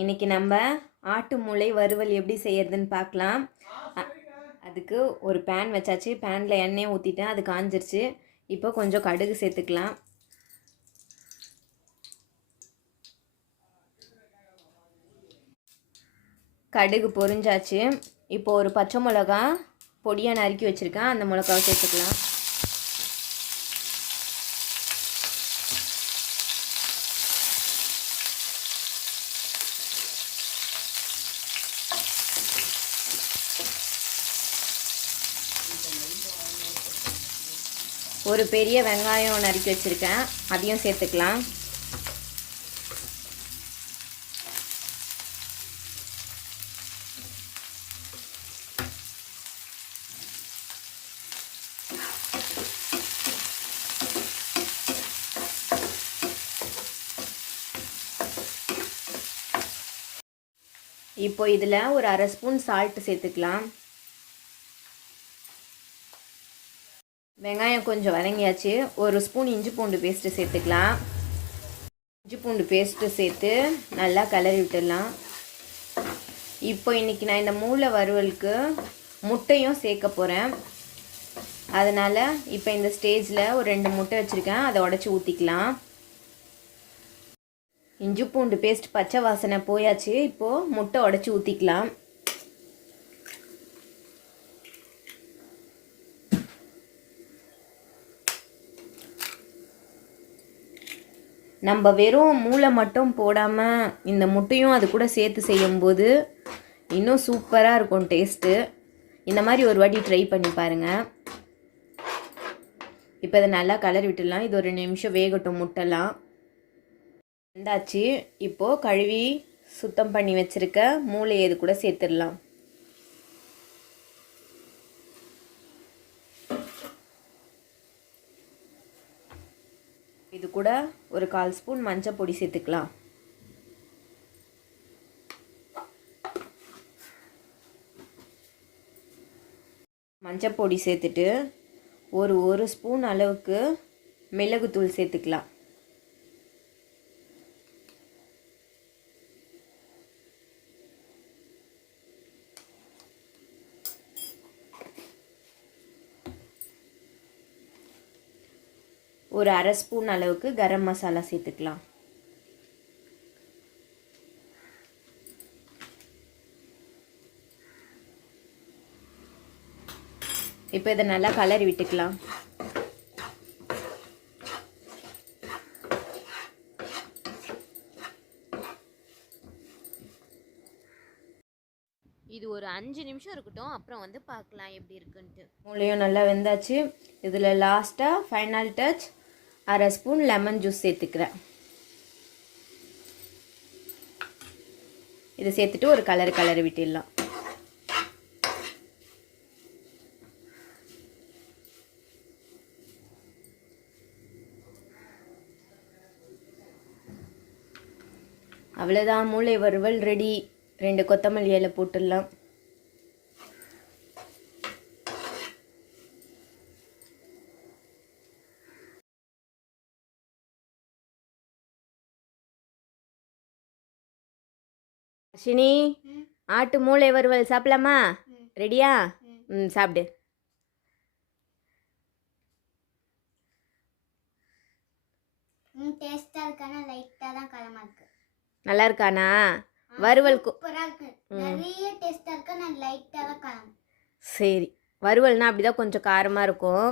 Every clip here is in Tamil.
இன்றைக்கி நம்ம ஆட்டு மூளை வறுவல் எப்படி செய்யறதுன்னு பார்க்கலாம். அதுக்கு ஒரு பேன் வச்சாச்சு. பேனில் எண்ணெய் ஊற்றிட்டேன், அது காஞ்சிருச்சு. இப்போ கொஞ்சம் கடுகு சேர்த்துக்கலாம். கடுகு பொரிஞ்சாச்சு. இப்போ ஒரு பச்சை மிளகா பொடியாக நறுக்கி வச்சுருக்கேன், அந்த மிளகாவை சேர்த்துக்கலாம். ஒரு பெரிய வெங்காயம் நறுக்கி வச்சுருக்கேன், அதையும் சேர்த்துக்கலாம். இப்போ இதில் ஒரு அரை ஸ்பூன் சால்ட்டு சேர்த்துக்கலாம். வெங்காயம் கொஞ்சம் வதங்கியாச்சு. ஒரு ஸ்பூன் இஞ்சி பூண்டு பேஸ்ட்டு சேர்த்துக்கலாம். இஞ்சி பூண்டு பேஸ்ட்டு சேர்த்து நல்லா கிளறி விட்டுடலாம். இப்போ இன்றைக்கி நான் இந்த மூளை வறுவலுக்கு முட்டையும் சேர்க்க போகிறேன். அதனால் இப்போ இந்த ஸ்டேஜில் ஒரு 2 முட்டை வச்சுருக்கேன், அதை உடச்சி ஊற்றிக்கலாம். இஞ்சி பூண்டு பேஸ்ட் பச்சை வாசனை போயாச்சு. இப்போது முட்டை உடச்சி ஊற்றிக்கலாம். நம்ம வெறும் மூளை மட்டும் போடாமல் இந்த முட்டையும் அது கூட சேர்த்து செய்யும்போது இன்னும் சூப்பராக இருக்கும் டேஸ்ட்டு. இந்த மாதிரி ஒரு வாட்டி ட்ரை பண்ணி பாருங்கள். இப்போ இதை நல்லா கலர் விட்டுடலாம். இது ஒரு 2 நிமிஷம் வேகட்டும். முட்டைலாம் வெந்தாச்சு. இப்போது கழுவி சுத்தம் பண்ணி வச்சுருக்க மூளையை இது கூட சேர்த்துடலாம். இது கூட ஒரு 1/4 ஸ்பூன் மஞ்சள் பொடி சேர்த்துக்கலாம். மஞ்சள் பொடி சேர்த்துட்டு ஒரு ஸ்பூன் அளவுக்கு மிளகுத்தூள் சேர்த்துக்கலாம். ஒரு அரை ஸ்பூன் அளவுக்கு கரம் மசாலா சேர்த்துக்கலாம். இப்போ இதை நல்லா கலரி விட்டுக்கலாம். இது ஒரு 5 நிமிஷம் இருக்கட்டும், அப்புறம் வந்து பார்க்கலாம் எப்படி இருக்குன்ட்டு. மூளையும் நல்லா வெந்தாச்சு. இதில் லாஸ்ட்டாக ஃபைனல் டச் அரை ஸ்பூன் லெமன் ஜூஸ் சேர்த்துக்கிறேன். இதை சேர்த்துட்டு ஒரு கலர் விட்டுடலாம். அவ்வளோதான், மூளை வறுவல் ரெடி. 2 கொத்தமல்லி இலை போட்டுடலாம். அஸ்வினி, ஆட்டு மூளை வறுவல் சாப்பிடலாமா? ரெடியா? சாப்பிடு. நல்லா இருக்கானா வறுவல்? சரி, வறுவல்னா அப்படிதான் கொஞ்சம் காரமாக இருக்கும்.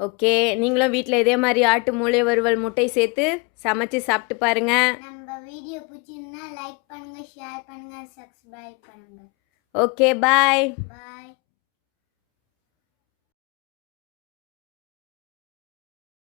ஓகே, நீங்களும் வீட்டில் இதே மாதிரி ஆட்டு மூளை வறுவல் முட்டை சேர்த்து சமைச்சு சாப்பிட்டு பாருங்க. வீடியோ பிடிச்சிருந்தா லைக் பண்ணுங்க, ஷேர் பண்ணுங்க, சப்ஸ்கிரைப் பண்ணுங்க. ஓகே, பாய்.